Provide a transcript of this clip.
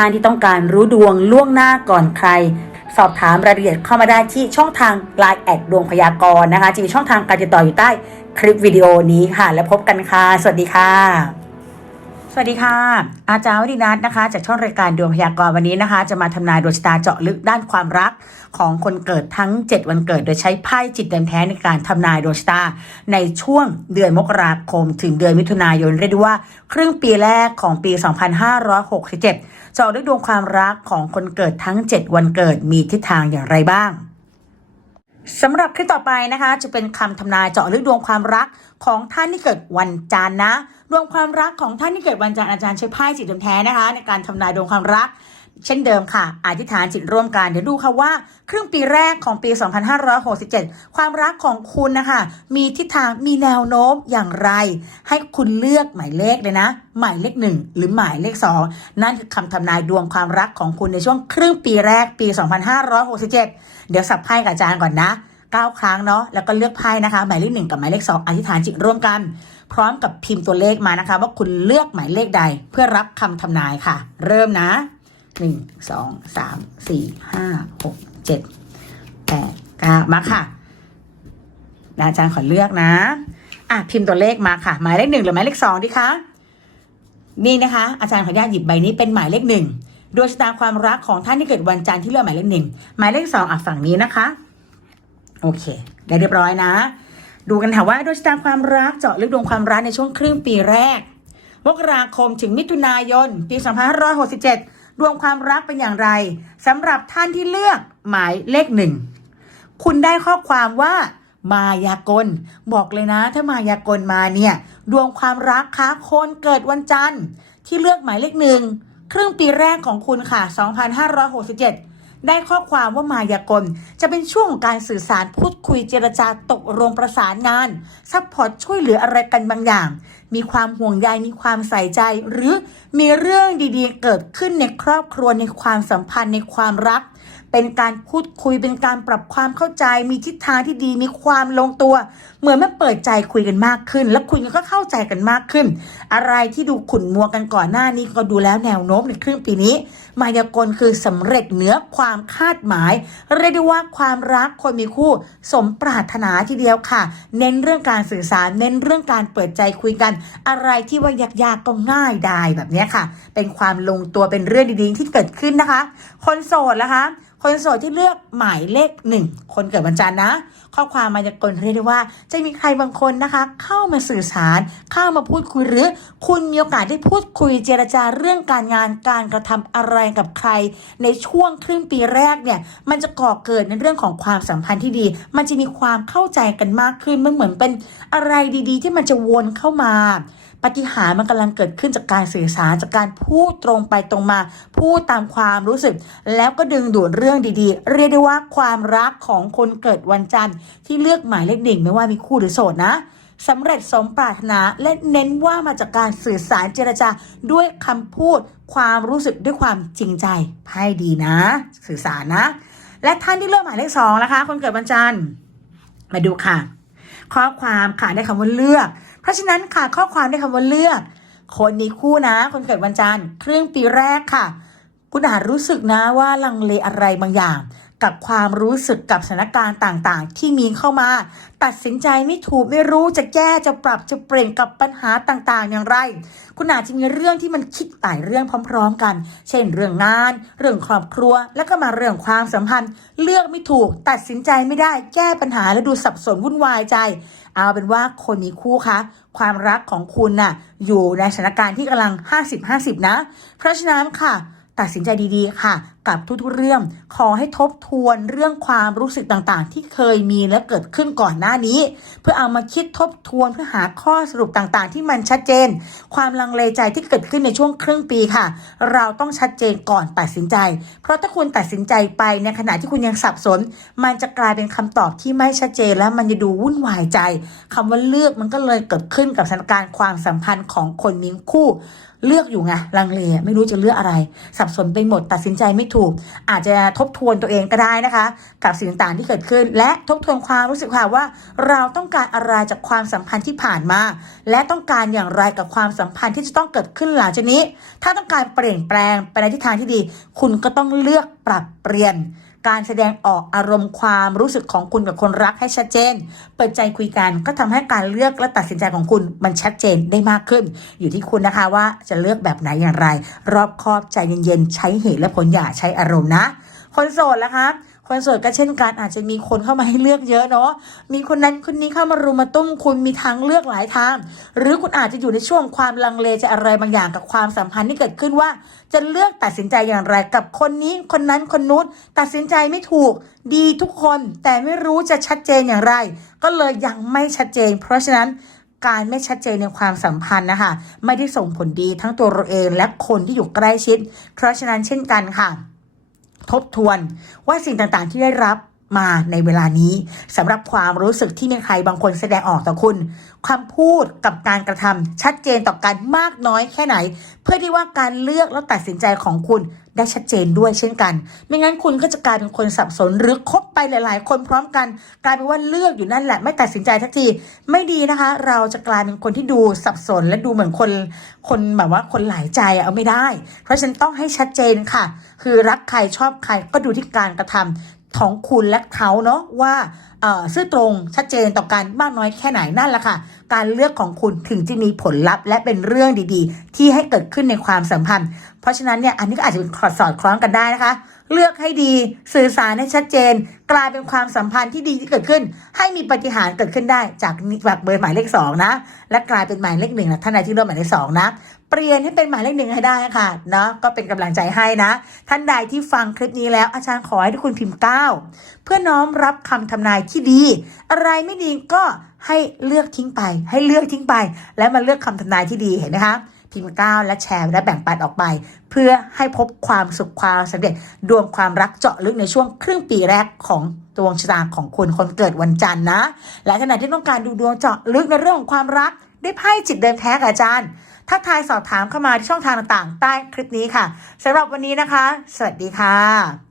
ท่านที่ต้องการรู้ดวงล่วงหน้าก่อนใคร สอบถามรายละเอียดเข้ามาได้ที่ช่องทาง Line แอดดวงพยากรณ์นะคะจะมีช่องทางการติดต่ออยู่ใต้คลิปวิดีโอนี้ค่ะ แล้วพบกันค่ะ สวัสดีค่ะ สวัสดีค่ะ อาจารย์วดินัทนะคะ จากช่องรายการดวงพยากรณ์วันนี้นะคะ จะมาทำนายดวงชะตาเจาะลึกด้านความรักของคนเกิดทั้ง 7 วันเกิด โดยใช้ไพ่จิตเดิมแท้ในการทำนายดวงชะตา ในช่วงเดือนมกราคม ถึงเดือนมิถุนายนเรียกได้ว่า ครึ่งปีแรกของปี 2567เจาะลึกดวงความรักของคนเกิดทั้ง 7 วันเกิดมีทิศทางอย่างไรบ้าง สำหรับคลิปต่อไปนะคะ จะเป็นคำทำนายเจาะลึกดวงความรักของท่านที่เกิดวันจันทร์นะดวงความรักของท่านที่เกิดวันจันทร์อาจารย์ใช้ไพ่สีดำแท้นะคะ ในการทำนายดวงความรัก เช่นเดิมค่ะ อธิษฐานจิตร่วมกัน เดี๋ยวดูค่ะว่า ครึ่งปีแรกของปี 2567 ความรักของคุณนะคะ มีทิศทางมีแนวโน้มอย่างไร ให้คุณเลือกหมายเลขเลยนะ หมายเลขหนึ่งหรือหมายเลขสองนั่นคือคำทำนายดวงความรักของคุณในช่วงครึ่งปีแรกปี 2567 เดี๋ยวสับไพ่กับอาจารย์ก่อนนะ9 ครั้งเนาะแล้วก็เลือกไพ่นะคะ หมายเลขหนึ่งกับหมายเลขสองอธิษฐานจิตร่วมกัน พร้อมกับพิมพ์ตัวเลขมานะคะ ว่าคุณเลือกหมายเลขใดเพื่อรับคำทำนายค่ะ เริ่มนะ 1 2 3 4 5 6 7 8 9มาค่ะอาจารย์ขอเลือกนะ อะพิมพ์ตัวเลขมาค่ะ หมายเลขหนึ่งหรือหมายเลขสองดีคะนี่นะคะ อาจารย์ขออนุญาตหยิบใบนี้เป็นหมายเลขหนึ่งดวงชะตาความรักของท่านที่เกิดวันจันทร์ที่เลือกหมายเลขหนึ่งหมายเลขสองอะฝั่งนี้นะคะ โอเค ได้เรียบร้อยนะ ดูกันค่ะว่าดวงชะตาความรักเจาะลึกดวงความรักในช่วงครึ่งปีแรกมกราคมถึงมิถุนายนปี 2567 ดวงความรักเป็นอย่างไรสำหรับท่านที่เลือกหมายเลขหนึ่งคุณได้ข้อความว่ามายากล บอกเลยนะ ถ้ามายากลมาเนี่ย ดวงความรักคะคนเกิดวันจันทร์ ที่เลือกหมายเลขหนึ่งครึ่งปีแรกของคุณค่ะ 2567 ได้ข้อความว่ามายากล จะเป็นช่วงของการสื่อสารพูดคุยเจรจาตกลงประสานงานซัพพอร์ตช่วยเหลืออะไรกันบางอย่าง มีความห่วงใยมีความใส่ใจ หรือมีเรื่องดีๆ เกิดขึ้นในครอบครัวในความสัมพันธ์ในความรัก เป็นการพูดคุยเป็นการปรับความเข้าใจ มีทิศทางที่ดีมีความลงตัว เหมือนมันเปิดใจคุยกันมากขึ้น แล้วคุยกันก็เข้าใจกันมากขึ้น อะไรที่ดูขุ่นมัวกันก่อนหน้านี้ก็ดูแล้วแนวโน้มในครึ่งปีนี้ มายากลคือสำเร็จเหนือความคาดหมาย เรียกได้ว่าความรักคนมีคู่สมปรารถนาทีเดียวค่ะ เน้นเรื่องการสื่อสาร เน้นเรื่องการเปิดใจคุยกัน อะไรที่ว่ายากๆก็ง่ายได้แบบนี้ค่ะ เป็นความลงตัวเป็นเรื่องดีๆที่เกิดขึ้นนะคะ คนโสดนะคะคนโสดที่เลือกหมายเลขหนึ่งคนเกิดวันจันทร์นะ ข้อความมายากลเรียกได้ว่า จะมีใครบางคนนะคะ เข้ามาสื่อสารเข้ามาพูดคุยหรือ คุณมีโอกาสได้พูดคุยเจรจาเรื่องการงานการกระทำอะไรกับใคร ในช่วงครึ่งปีแรกเนี่ยมันจะก่อเกิดในเรื่องของความสัมพันธ์ที่ดี มันจะมีความเข้าใจกันมากขึ้นมันเหมือนเป็นอะไรดีๆ ที่มันจะวนเข้ามาปฏิหาร์มันกำลังเกิดขึ้นจากการสื่อสารจากการพูดตรงไปตรงมา พูดตามความรู้สึก แล้วก็ดึงดูดเรื่องดีๆ เรียกได้ว่าความรักของคนเกิดวันจันทร์ ที่เลือกหมายเลขหนึ่งไม่ว่ามีคู่หรือโสดนะสำเร็จสมปรารถนาและเน้นว่ามาจากการสื่อสารเจรจาด้วยคำพูด ความรู้สึกด้วยความจริงใจไพ่ดีนะ สื่อสารนะ และท่านที่เลือกหมายเลขสองนะคะ คนเกิดวันจันทร์มาดูค่ะ ข้อความค่ะได้คำว่าเลือก ราะฉะนั้นค่ะข้อความได้คำว่าเลือก คนนี้คู่นะ คนเกิดวันจันทร์ครึ่งปีแรกค่ะ คุณอาจรู้สึกนะว่าลังเลอะไรบางอย่าง กับความรู้สึกกับสถานการณ์ต่างๆ ที่มีเข้ามา ตัดสินใจไม่ถูกไม่รู้จะแก้จะปรับจะเปลี่ยนกับปัญหาต่างๆ อย่างไร คุณอาจจะมีเรื่องที่มันคิดหลายเรื่องพร้อม ๆ กัน เช่น เรื่องงาน เรื่องครอบครัว แล้วก็มาเรื่องความสัมพันธ์ เลือกไม่ถูก ตัดสินใจไม่ได้แก้ปัญหาแล้วดูสับสนวุ่นวายใจ เอาเป็นว่าคนมีคู่คะความรักของคุณน่ะอยู่ในสถานการณ์ที่กำลัง 50-50 นะ เพราะฉะนั้นค่ะ ตัดสินใจดีๆ ค่ะ กับทุกๆเรื่อง ขอให้ทบทวนเรื่องความรู้สึกต่างๆ ที่เคยมีและเกิดขึ้นก่อนหน้านี้ เพื่อเอามาคิดทบทวนเพื่อหาข้อสรุปต่างๆ ที่มันชัดเจน ความลังเลใจที่เกิดขึ้นในช่วงครึ่งปีค่ะ เราต้องชัดเจนก่อนตัดสินใจ เพราะถ้าคุณตัดสินใจไปในขณะที่คุณยังสับสน มันจะกลายเป็นคำตอบที่ไม่ชัดเจนและมันจะดูวุ่นวายใจคำว่าเลือกมันก็เลยเกิดขึ้นกับสถานการณ์ความสัมพันธ์ของคนมีคู่ เลือกอยู่ไงลังเลไม่รู้จะเลือกอะไร สับสนไปหมดตัดสินใจไม่ถูก อาจจะทบทวนตัวเองก็ได้นะคะ กับสิ่งต่างที่เกิดขึ้น และทบทวนความรู้สึกค่ะว่า เราต้องการอะไรจากความสัมพันธ์ที่ผ่านมา และต้องการอย่างไรกับความสัมพันธ์ที่จะต้องเกิดขึ้นหลังจากนี้ ถ้าต้องการเปลี่ยนแปลงไปในทิศทางที่ดี คุณก็ต้องเลือกปรับเปลี่ยน การแสดงออกอารมณ์ความรู้สึกของคุณกับคนรักให้ชัดเจน เปิดใจคุยกันก็ทำให้การเลือกและตัดสินใจของคุณมันชัดเจนได้มากขึ้น อยู่ที่คุณนะคะว่าจะเลือกแบบไหนอย่างไร รอบคอบใจเย็นๆ ใช้เหตุและผลอย่าใช้อารมณ์นะ คนโสดนะคะ คนโสดก็เช่นกันอาจจะมีคนเข้ามาให้เลือกเยอะเนาะมีคนนั้นคนนี้เข้ามารุมมาตุ้มคุณมีทางเลือกหลายทาง หรือคุณอาจจะอยู่ในช่วงความลังเลจะอะไรบางอย่างกับความสัมพันธ์ที่เกิดขึ้นว่า จะเลือกตัดสินใจอย่างไรกับคนนี้คนนั้นคนนู้นตัดสินใจไม่ถูก ดีทุกคนแต่ไม่รู้จะชัดเจนอย่างไร ก็เลยยังไม่ชัดเจน เพราะฉะนั้นการไม่ชัดเจนในความสัมพันธ์นะคะ ไม่ได้ส่งผลดีทั้งตัวเราเองและคนที่อยู่ใกล้ชิด เพราะฉะนั้นเช่นกันค่ะ ทบทวนว่าสิ่งต่างๆที่ได้รับมาในเวลานี้สำหรับความรู้สึกที่มีใครบางคนแสดงออกต่อคุณ ความพูดกับการกระทำชัดเจนต่อกันมากน้อยแค่ไหน เพื่อที่ว่าการเลือกแล้วตัดสินใจของคุณได้ชัดเจนด้วยเช่นกัน ไม่งั้นคุณก็จะกลายเป็นคนสับสนหรือคบไปหลาย ๆ คนพร้อมกัน กลายเป็นว่าเลือกอยู่นั่นแหละไม่ตัดสินใจทักทีไม่ดีนะคะ เราจะกลายเป็นคนที่ดูสับสน และดูเหมือนคนคนแบบว่าคนหลายใจเอาไม่ได้ เพราะฉะนันต้องให้ชัดเจนค่ะ คือรักใครชอบใครก็ดูที่การกระทำ ของคุณและเขาเนาะว่าเอ่อซื่อตรงชัดเจนต่อกันมากน้อยแค่ไหนนั่นแหละค่ะ การเลือกของคุณถึงจะมีผลลัพธ์ และเป็นเรื่องดีๆ ที่ให้เกิดขึ้นในความสัมพันธ์ เพราะฉะนั้นเนี่ยอันนี้ก็อาจจะขอดสอดคล้องกันได้นะคะ เลือกให้ดีสื่อสารให้ชัดเจน กลายเป็นความสัมพันธ์ที่ดีที่เกิดขึ้น ให้มีปฏิหารเกิดขึ้นได้จากจากเบอร์หมายเลขสองนะและกลายเป็นหมายเลขหนึ่งนะท่านใดที่เลือกหมายเลขสองนะ เปลี่ยนให้เป็นหมายเลขหนึ่งให้ได้ค่ะเนาะก็เป็นกำลังใจให้นะ ท่านใดที่ฟังคลิปนี้แล้ว อาจารย์ขอให้ทุกคนพิมพ์ 9 เพื่อน้อมรับคำทำนายที่ดี อะไรไม่ดีก็ให้เลือกทิ้งไป ให้เลือกทิ้งไป แล้วมาเลือกคำทำนายที่ดีเห็นไหมคะพิมพ์9และแชร์และแบ่งปันออกไป เพื่อให้พบความสุขความสำเร็จดวงความรักเจาะลึกในช่วงครึ่งปีแรกของดวงชะตาของคุณคนเกิดวันจันทร์นะ และขณะที่ต้องการดูดวงเจาะลึกในเรื่องของความรัก ด้วยไพ่จิตเดิมแท้กับอาจารย์ ทักทายสอบถามเข้ามาที่ช่องทางต่างๆ ใต้คลิปนี้ค่ะสำหรับวันนี้นะคะ สวัสดีค่ะ